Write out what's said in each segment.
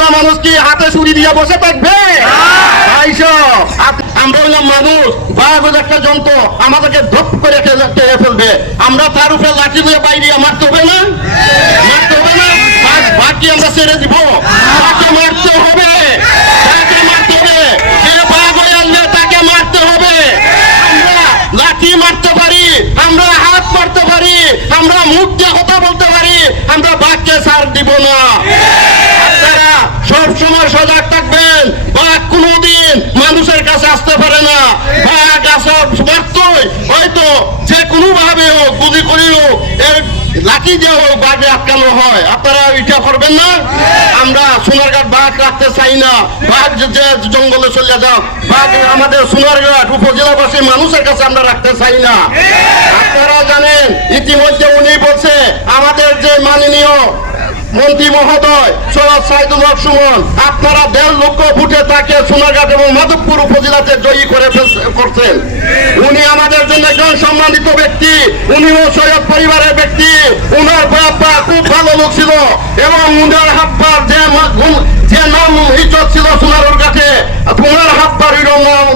উপজেলা মানুষ কি হাতে ছুরি দিয়ে বসে থাকবে? আমরা হলাম মানুষ, বাঘ একটা যন্ত্র, আমাদেরকে ধপ করে খেয়ে ফেলবে। আমরা তার উপরে লাঠি নিয়ে বাইরে মারতে হবে না? মারতে হবে না? বাঘকে আমরা ছেড়ে দিব? তাকে মারতে হবে, তাকে মারতে হবে। যে বাঘ হয়ে আসবে তাকে মারতে হবে। আমরা লাঠি মারতে পারি, আমরা হাত মারতে পারি, আমরা মুখ দিয়ে কথা বলতে পারি, আমরা বাঘকে ছাড় দিব না। আপনারা সব সময় সজাগ থাকবেন। বাঘ কোনোদিন মানুষের কাছে আসতে পারে না। বাঘ আসার মাত্রই হয়তো যে কোনো ভাবে হোক, গুলি করি হোক, লাঠি দিয়ে হোক বাঘে আটকানো হয়। আপনারা এটা করবেন না? আমরা সোনারঘাট বাঘ রাখতে চাই না। বাঘ যে জঙ্গলে চলে যাও, বাঘ আমাদের সোনারঘাট উপজেলাবাসী মানুষের কাছে আমরা রাখতে চাই না। আপনারা জানেন ইতিমধ্যে উনি বলছে আমাদের যে মাননীয় মন্ত্রী মহোদয় সৈয়দ সাইদুল হক সুমন, আপনারা 1.5 লক্ষ ভোটে তাকে সোনারঘাট এবং মাধবপুর উপজেলাতে জয়ী করছেন। উনি আমাদের জন্য একজন সম্মানিত ব্যক্তি, উনিও সৈয়দ পরিবারের ব্যক্তি। উনার বাপ্পা খুব ভালো লোক ছিল এবং উনার হাব্বার যে নাম ইজ্জত ছিল সোনারঘাটে, তোমার হাব্বার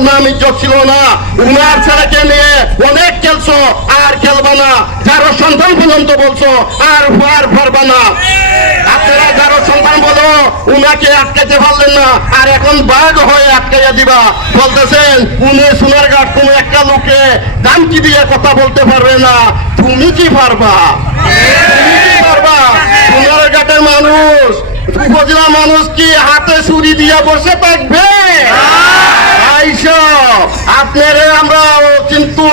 নাম ইজ্জত ছিল না। উনার ছেলেকে নিয়ে অনেক খেলছো, আর খেলবা না। যারো সন্তান পর্যন্ত বলছো আর পারবা না। আপনারা যারো সন্তান বলো উনাকে আটকাতে পারলেন না, আর এখন বাঘ হয়ে আটকাইয়া দিবা বলতেছেন। উনি সোনারঘাট কোন একটা লোকে দামকি দিয়ে কথা বলতে পারবে না। তুমি কি পারবা? তুমি কি পারবা? সোনারঘাটের মানুষ, উপজেলা মানুষ কি হাতে ছুরি দিয়ে বসে থাকবে? আপনারা আমরা কিন্তু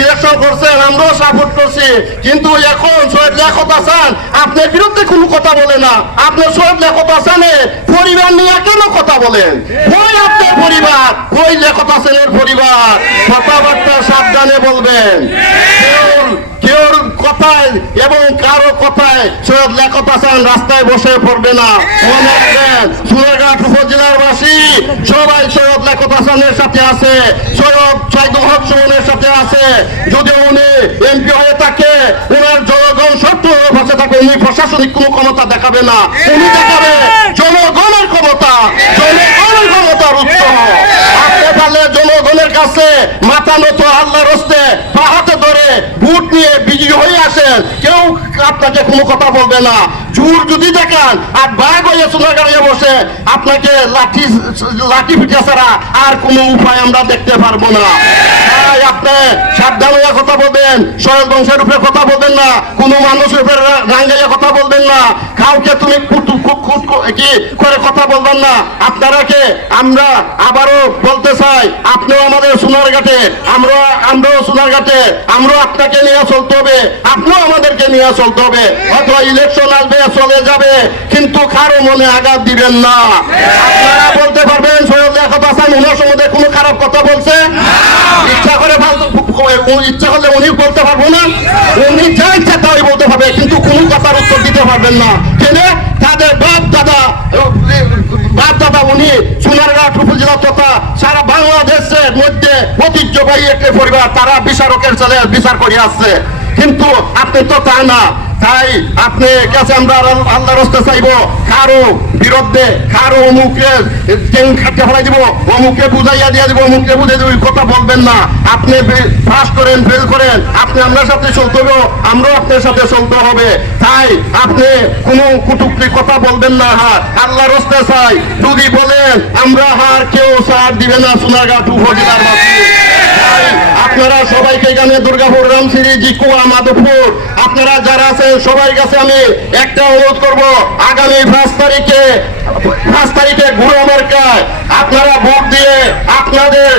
ইলেকশন করছেন, আমরাও সাপোর্ট করছি, কিন্তু এখন সৈয়দ লিয়াকত হাসান আপনার বিরুদ্ধে কোনো কথা বলে না। আপনার সৈয়দ লিয়াকত হাসানের পরিবার নিয়ে কেন কথা বলেন? ওই আপনার পরিবার, ওই লিয়াকত হাসানের পরিবার। কথাবার্তা সাবধানে বলবেন। কেউর কথায় এবং কারো কথায় সৈয়দ লিয়াকত হাসান রাস্তায় বসে পড়বে না। মনে রাখবেন, সোনারঘাট উপজেলার বাসী সবাই সৈয়দ লিয়াকত হাসানের সাথে আছে, সৈয়দ সাইদুল হক সুমনের সাথে আছে। যদি উনি এমপি হয়ে থাকে, ওনার জনগণ সত্য ভাষা থাকে, উনি প্রশাসনিক কোনো ক্ষমতা দেখাবে না। উনি দেখাবে জনগণের ক্ষমতা, জনগণের ক্ষমতার উৎস। আপনি পারলে জনগণের কাছে মাথা নত, আল্লাহর হস্তে হাতে ধরে ভোট নিয়ে বিজয়ী হয়ে আসেন, কেউ আপনাকে কোনো কথা বলবে না। জোর যদি দেখান আর বাঘ হয়ে সোনারঘাটে বসে, আপনাকে লাঠি পিঠা ছাড়া আর কোনো উপায় আমরা দেখতে পারবো না। তাই আপনি সাবধান হয়ে কথা বলবেন, সৈয়দ বংশের উপরে কথা বলবেন না, কোনো মানুষের উপরে রাঙ্গাইয়া কথা বলবেন না, কাউকে তুমি কি করে কথা বলবেন না। আপনারাকে আমরা আবারও বলতে চাই, আপনিও আমাদের সোনারঘাটে, আমরাও সোনারঘাটে, আমরাও আপনাকে নিয়ে চলতে হবে, আপনিও আমাদেরকে নিয়ে চলতে হবে। হয়তো ইলেকশন আসবে, চলে যাবে, কিন্তু কারো মনে আঘাত দিবেন না। আপনারা বলতে পারবেন সৈয়দ লিয়াকত হাসান উনার সম্বন্ধে কোনো খারাপ কথা বলছে? ইচ্ছা করে ইচ্ছা করলে উনি বলতে পারবো না? উনি যা ইচ্ছা তাই বলতে পারবে, কিন্তু কোনো কথার উত্তর দিতে পারবেন না। কেন? তাদের বাপ দাদা উনি সোনারঘাট উপজেলা তথা সারা বাংলাদেশের মধ্যে ঐতিহ্যবাহী একটি পরিবার, তারা বিচারকের ছেলে বিচার করে আসছে, কিন্তু আপনি তো তা না। তাই আপনি কাছে আমরা আল্লাহর রাস্তা চাইবো, কারো বিরুদ্ধে কারো অমুকে খাটতে ফেলাই দিব, অমুকে বুঝাইয়া দিয়ে দিব, অমুকে বুঝাই দিব, কথা বলবেন না। আপনি পাস করেন, ফেল করেন, আপনি আপনার সাথে চলতে হবে, আমরাও আপনার সাথে চলতে হবে। তাই আপনি কোনো কুটুক্তি কথা বলবেন না। আল্লাহর রাস্তা চাই, যদি বলেন আমরা হার কেউ ছাড় দিবে না সোনারঘাট উপজেলার বাসী। আপনারা সবাইকে এখানে দুর্গাপুর, রামসিরি, জিকুয়া, মাধবপুর, আপনারা যারা আছেন সবাই কাছে আমি একটা অনুরোধ করব, আগামী 5 তারিখে গুরু মার্কায় আপনারা ভোট দিয়ে আপনাদের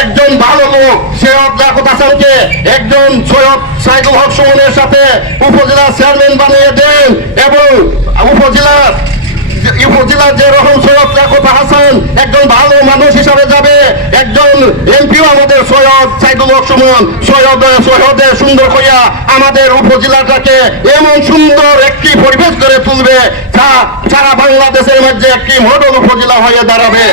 একজন ভালো লোক সৈয়দ লিয়াকত হাসানকে একজন সৈয়দ সাইদুল হক সুমনের সাথে উপজেলা চেয়ারম্যান বানিয়ে দেন, এবং উপজেলার যে রকম সৈয়দ লিয়াকত হাসান একজন ভালো মানুষ হিসাবে যাবে, একজন এমপিও আমাদের সৈয়দ সাইদুল হক সুমন সৈয়দের সুন্দর করিয়া আমাদের উপজেলাটাকে এমন সুন্দর একটি পরিবেশ করে তুলবে, যা সারা বাংলাদেশের মধ্যে একটি মডেল উপজেলা হয়ে দাঁড়াবে।